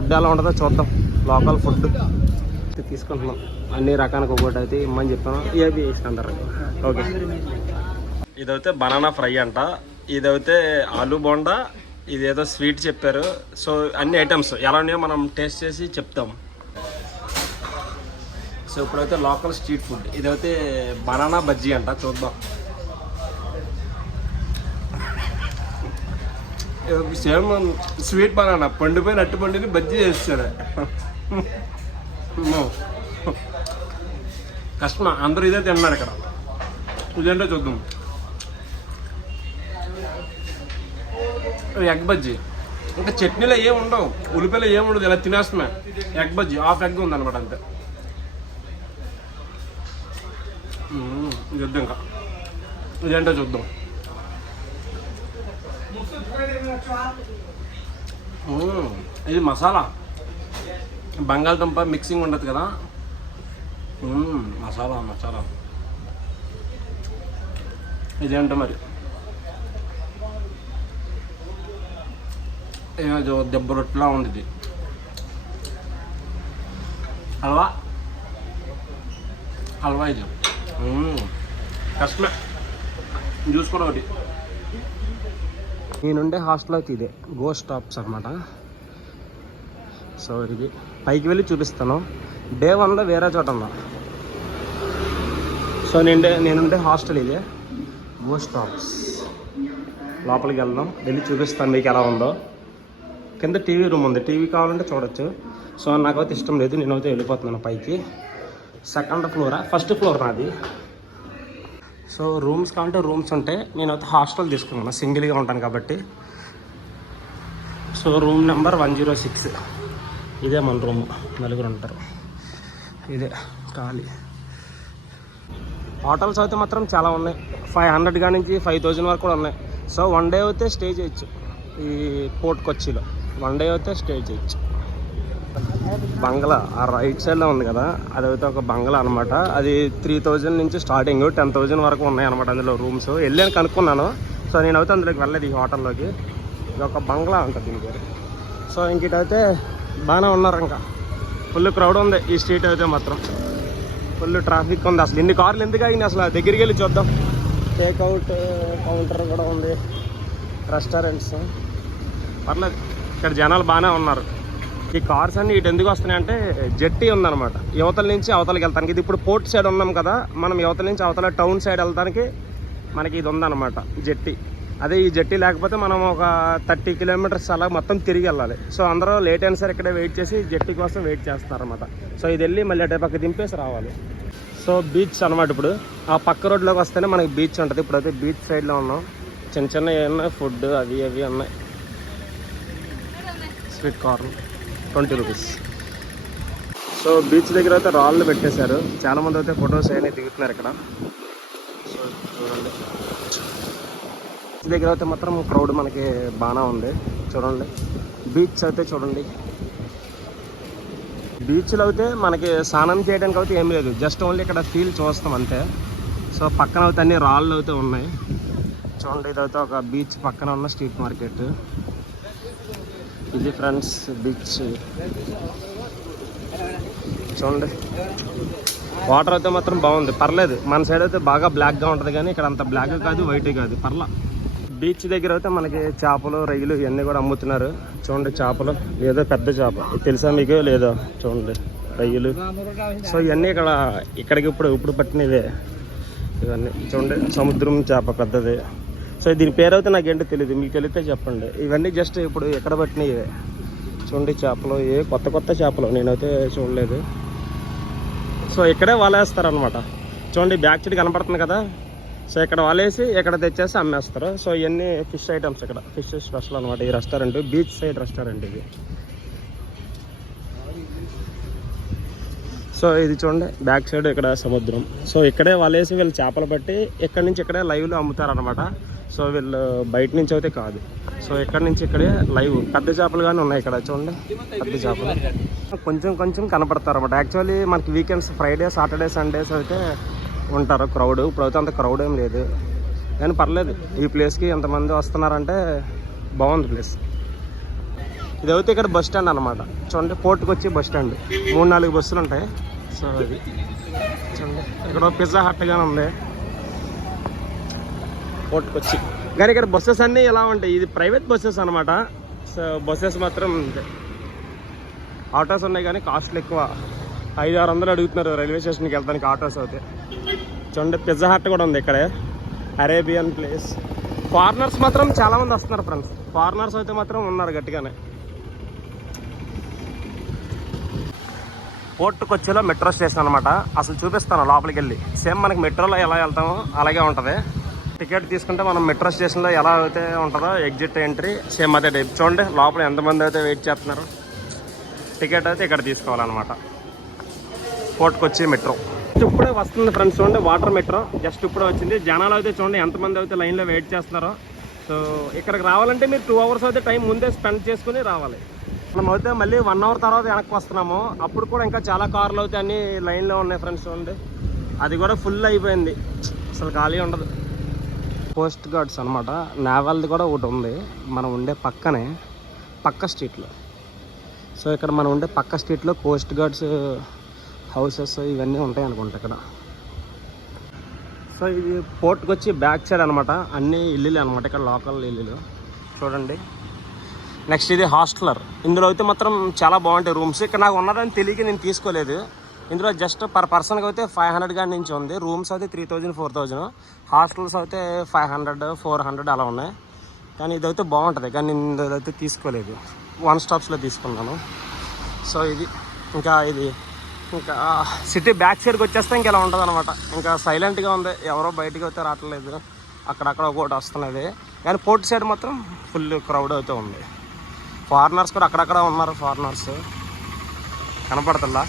Food ఎలా ఉంటుందో చూద్దాం. లోకల్ ఫుడ్ తీసుకుంటున్నాం. అన్ని రకానికి ఒకటి అయితే ఇమ్మని చెప్పాను. ఏబి అందరు ఓకే. ఇదైతే బనానా ఫ్రై అంట, ఇదైతే ఆలూ బోండా, ఇదేదో స్వీట్ చెప్పారు. సో అన్ని ఐటమ్స్ ఎలా ఉన్నాయో మనం టేస్ట్ చేసి చెప్తాం. సో ఇప్పుడైతే లోకల్ స్ట్రీట్ ఫుడ్, ఇదైతే బనానా బజ్జీ అంట, చూద్దాం. సేమ్ స్వీట్ బనానా, పండిపోయిన అట్టు పండిని బజ్జీ చేస్తారు. కష్టం, అందరూ ఇదే తిన్నారు ఇక్కడ. ఇదేంటో చూద్దాం. ఎగ్ బజ్జీ, ఇంకా చట్నీలో ఏమి ఉండవు, ఉల్లిపాయలు ఏమి ఉండదు, ఇలా తినేస్తున్నా. ఎగ్ బజ్జీ, హాఫ్ ఎగ్ ఉందన్నమాట అంతే. చూద్దాం ఇంకా ఇదేంటో చూద్దాం. ఇది మసాలా, బంగాళదుంప మిక్సింగ్ ఉండదు కదా, మసాలా మసాలా. ఇదేంటో మరి ఏదో దెబ్బ రొట్టెలా ఉంది ఇది. హల్వా హల్వా ఇది కష్టమే చూసుకోవడం. ఒకటి నేనుండే హాస్టల్కి ఇదే గోస్ట్ స్టాప్స్ అనమాట. సో ఇది పైకి వెళ్ళి చూపిస్తాను. డే 1లో వేరే చోట ఉన్నా. సో నేనుండే హాస్టల్ ఇదే గోస్ట్ స్టాప్స్. లోపలికి వెళ్దాం, వెళ్ళి చూపిస్తాను మీకు ఎలా ఉందో. కింద టీవీ రూమ్ ఉంది, టీవీ కావాలంటే చూడొచ్చు. సో నాకైతే ఇష్టం లేదు, నేనైతే వెళ్ళిపోతున్నాను పైకి. సెకండ్ ఫ్లోరా, ఫస్ట్ ఫ్లోర్ నాది. సో రూమ్స్ కావాలంటే రూమ్స్ ఉంటాయి, నేనైతే హాస్టల్ తీసుకున్నాను, సింగిల్గా ఉంటాను కాబట్టి. సో రూమ్ నెంబర్ 106, ఇదే మన రూమ్, నలుగురు ఉంటారు. ఇదే ఖాళీ. హోటల్స్ అయితే మాత్రం చాలా ఉన్నాయి, 500 కాడి నుంచి 5000 వరకు కూడా ఉన్నాయి. సో 1 డే అయితే స్టే చేయొచ్చు. ఈ పోర్ట్ కొచ్చిలో 1 డే అయితే స్టే చేయొచ్చు. బంగ్లా ఆ రైట్ సైడ్లో ఉంది కదా, అదైతే ఒక బంగ్లా అనమాట. అది 3000 నుంచి స్టార్టింగ్ 10,000 వరకు ఉన్నాయి అనమాట అందులో రూమ్స్. వెళ్ళాను కనుక్కున్నాను. సో నేనైతే అందులోకి వెళ్ళలేదు ఈ హోటల్లోకి. ఇది ఒక బంగ్లా ఉంటుంది దీని పేరు. సో ఇంకటైతే బాగానే ఉన్నారు, ఇంకా ఫుల్ క్రౌడ్ ఉంది ఈ స్ట్రీట్ అయితే మాత్రం. ఫుల్ ట్రాఫిక్ ఉంది. అసలు ఇన్ని కార్లు ఎందుకు ఆగినాయి అసలు, దగ్గరికి వెళ్ళి చూద్దాం. టేక్అవుట్ కౌంటర్ కూడా ఉంది, రెస్టారెంట్స్ పర్లేదు. ఇక్కడ జనాలు బాగానే ఉన్నారు. ఈ కార్స్ అన్నీ ఇటు ఎందుకు వస్తున్నాయంటే జెట్టి ఉందన్నమాట, యువతల నుంచి అవతలకి వెళ్తానికి. ఇది ఇప్పుడు పోర్ట్ సైడ్ ఉన్నాం కదా, మనం యువతల నుంచి అవతల టౌన్ సైడ్ వెళ్తానికి మనకి ఇది ఉందన్నమాట జెట్టి. అదే ఈ జెట్టి లేకపోతే మనం ఒక 30 కిలోమీటర్స్ అలా మొత్తం తిరిగి వెళ్ళాలి. సో అందరూ లేట్ అయినా సరే ఇక్కడే వెయిట్ చేసి జెట్టి కోసం వెయిట్ చేస్తారన్నమాట. సో ఇది వెళ్ళి మళ్ళీ అటే పక్క దింపేసి రావాలి. సో బీచ్ అనమాట. ఇప్పుడు ఆ పక్క రోడ్లోకి వస్తేనే మనకి బీచ్ ఉంటుంది. ఇప్పుడైతే బీచ్ సైడ్లో ఉన్నాం. చిన్న చిన్న ఏమన్నా ఫుడ్ అవి ఉన్నాయి. Sweet corn 20 rupees. So beach దగ్గర అయితే రాళ్ళు పెట్టేశారు, చాలామంది అయితే ఫొటోస్ అవన్నీ దిగుతున్నారు ఇక్కడ. సో చూడండి, బీచ్ దగ్గర అయితే మాత్రం క్రౌడ్ మనకి బాగానే ఉంది. చూడండి బీచ్ అయితే చూడండి. బీచ్లో అయితే మనకి స్నానం చేయడానికి అయితే ఏం లేదు, జస్ట్ ఓన్లీ ఇక్కడ ఫీల్ చూస్తాం అంతే. సో పక్కన అయితే అన్ని రాళ్ళు అయితే ఉన్నాయి. చూడండి ఇదైతే ఒక బీచ్ పక్కన ఉన్న స్ట్రీట్ మార్కెట్. ఇది ఫ్రెండ్స్ బీచ్. చూడండి వాటర్ అయితే మాత్రం బాగుంది, పర్లేదు. మన సైడ్ అయితే బాగా బ్లాక్గా ఉంటుంది, కానీ ఇక్కడ అంత బ్లాక్ కాదు, వైట్ కాదు, పర్లా. బీచ్ దగ్గర అయితే మనకి చేపలు, రొయ్యలు ఇవన్నీ కూడా అమ్ముతున్నారు. చూడండి చేపలు, ఏదో పెద్ద చేప తెలుసా మీకు లేదో, చూడండి రొయ్యలు. సో ఇవన్నీ ఇక్కడికి ఇప్పుడు పట్టినవే ఇవన్నీ. చూడండి సముద్రం చేప పెద్దది. సో దీని పేరు అయితే నాకేంటో తెలియదు, మీకు తెలిస్తే చెప్పండి. ఇవన్నీ జస్ట్ ఇప్పుడు ఎక్కడ పట్టినవి. చూడండి చేపలు, కొత్త చేపలు నేనైతే చూడలేదు. సో ఇక్కడే వాలేస్తారనమాట. చూడండి బ్యాక్ సైడ్ కనపడుతుంది కదా, సో ఇక్కడ వాలేసి ఇక్కడ తెచ్చేసి అమ్మేస్తారు. సో ఇవన్నీ ఫిష్ ఐటమ్స్, ఇక్కడ ఫిష్ స్పెషల్ అనమాట ఈ రెస్టారెంట్, బీచ్ సైడ్ రెస్టారెంట్ ఇది. సో ఇది చూడండి బ్యాక్ సైడ్ ఇక్కడ సముద్రం. సో ఇక్కడే వాలేసి వీళ్ళు చేపలు పట్టి ఇక్కడి నుంచి ఇక్కడే లైవ్లో అమ్ముతారనమాట. సో వీళ్ళు బయట నుంచి అయితే కాదు, సో ఇక్కడ నుంచి ఇక్కడే లైవ్. పెద్ద చేపలు కానీ ఉన్నాయి ఇక్కడ, చూడండి పెద్ద చేపలు కొంచెం కనపడతారు అన్నమాట. యాక్చువల్లీ మనకి వీకెండ్స్ ఫ్రైడే, సాటర్డే, సండేస్ అయితే ఉంటారు క్రౌడ్. ఇప్పుడైతే అంత క్రౌడ్ ఏం లేదు, కానీ పర్లేదు. ఈ ప్లేస్కి ఎంతమంది వస్తున్నారంటే బాగుంది ప్లేస్. ఇదైతే ఇక్కడ బస్ స్టాండ్ అనమాట. చూడండి పోర్ట్కి వచ్చి బస్ స్టాండ్ 3-4 బస్సులు ఉంటాయి. సో అది చూడండి ఇక్కడ పిజ్జా హట్ గానే ఉంది పోర్ట్కి వచ్చి. కానీ ఇక్కడ బస్సెస్ అన్నీ ఎలా ఉంటాయి, ఇది ప్రైవేట్ బస్సెస్ అనమాట. సో బస్సెస్ మాత్రం ఆటోస్ ఉన్నాయి కానీ కాస్ట్లు ఎక్కువ, 500-600 అడుగుతున్నారు రైల్వే స్టేషన్కి వెళ్తానికి ఆటోస్ అయితే. చూడండి పిజ్జా హట్ కూడా ఉంది ఇక్కడే, అరేబియన్ ప్లేస్. ఫారినర్స్ మాత్రం చాలామంది వస్తున్నారు ఫ్రెండ్స్, ఫారినర్స్ అయితే మాత్రం ఉన్నారు గట్టిగానే. పోర్ట్ కొచ్చిలో మెట్రో స్టేషన్ అనమాట. అసలు చూపిస్తాను లోపలికి వెళ్ళి, సేమ్ మనకి మెట్రోలో ఎలా వెళ్తామో అలాగే ఉంటుంది. టికెట్ తీసుకుంటే మనం మెట్రో స్టేషన్లో ఎలా అయితే ఉంటుందో ఎగ్జిట్ ఎంట్రీ సేమ్ అదే టైప్. చూడండి లోపల ఎంతమంది అయితే వెయిట్ చేస్తున్నారు. టికెట్ అయితే ఇక్కడ తీసుకోవాలన్నమాట. పోర్ట్ కొచ్చి మెట్రో ఇప్పుడే వస్తుంది ఫ్రెండ్స్. చూడండి వాటర్ మెట్రో జస్ట్ ఇప్పుడే వచ్చింది. జనాలు అయితే చూడండి ఎంతమంది అయితే లైన్లో వెయిట్ చేస్తున్నారో. సో ఇక్కడికి రావాలంటే మీరు 2 hours అయితే టైం ముందే స్పెండ్ చేసుకుని రావాలి. మనం అయితే మళ్ళీ 1 hour తర్వాత వెనక్కి వస్తున్నాము. అప్పుడు కూడా ఇంకా చాలా కార్లు అయితే అన్ని లైన్లో ఉన్నాయి ఫ్రెండ్స్. చూడండి అది కూడా ఫుల్ అయిపోయింది, అసలు ఖాళీ ఉండదు. కోస్ట్ గార్డ్స్ అనమాట, నేవల్ది కూడా ఒకటి ఉంది మనం ఉండే పక్క స్ట్రీట్లో. సో ఇక్కడ మనం ఉండే పక్క స్ట్రీట్లో కోస్ట్ గార్డ్స్ హౌసెస్ ఇవన్నీ ఉంటాయి అనుకుంటా ఇక్కడ. సో ఇది పోర్ట్కి వచ్చి బ్యాక్ సైడ్ అనమాట, అన్ని ఇల్లులు అనమాట ఇక్కడ, లోకల్ ఇల్లులు. చూడండి నెక్స్ట్ ఇది హాస్టలర్. ఇందులో అయితే మాత్రం చాలా బాగుంటాయి రూమ్స్. ఇక్కడ నాకు ఉన్నదని తెలియక నేను తీసుకోలేదు. ఇందులో జస్ట్ పర్ పర్సన్కి అయితే 500 గాడి నుంచి ఉంది. రూమ్స్ అయితే 3000-4000, హాస్టల్స్ అయితే 500-400 అలా ఉన్నాయి. కానీ ఇదైతే బాగుంటుంది, కానీ నేను ఇదైతే తీసుకోలేదు, 1 stops తీసుకున్నాను. సో ఇది ఇంకా సిటీ బ్యాక్ సైడ్కి వచ్చేస్తే ఇంకా ఇలా ఉంటుంది అనమాట. ఇంకా సైలెంట్గా ఉంది, ఎవరో బయటకు అయితే రావట్లేదు, అక్కడక్కడ ఒకటి వస్తున్నది. కానీ పోర్ట్ సైడ్ మాత్రం ఫుల్ క్రౌడ్ అయితే ఉంది. ఫారినర్స్ కూడా అక్కడక్కడ ఉన్నారు, ఫారినర్స్ కనపడుతుందా.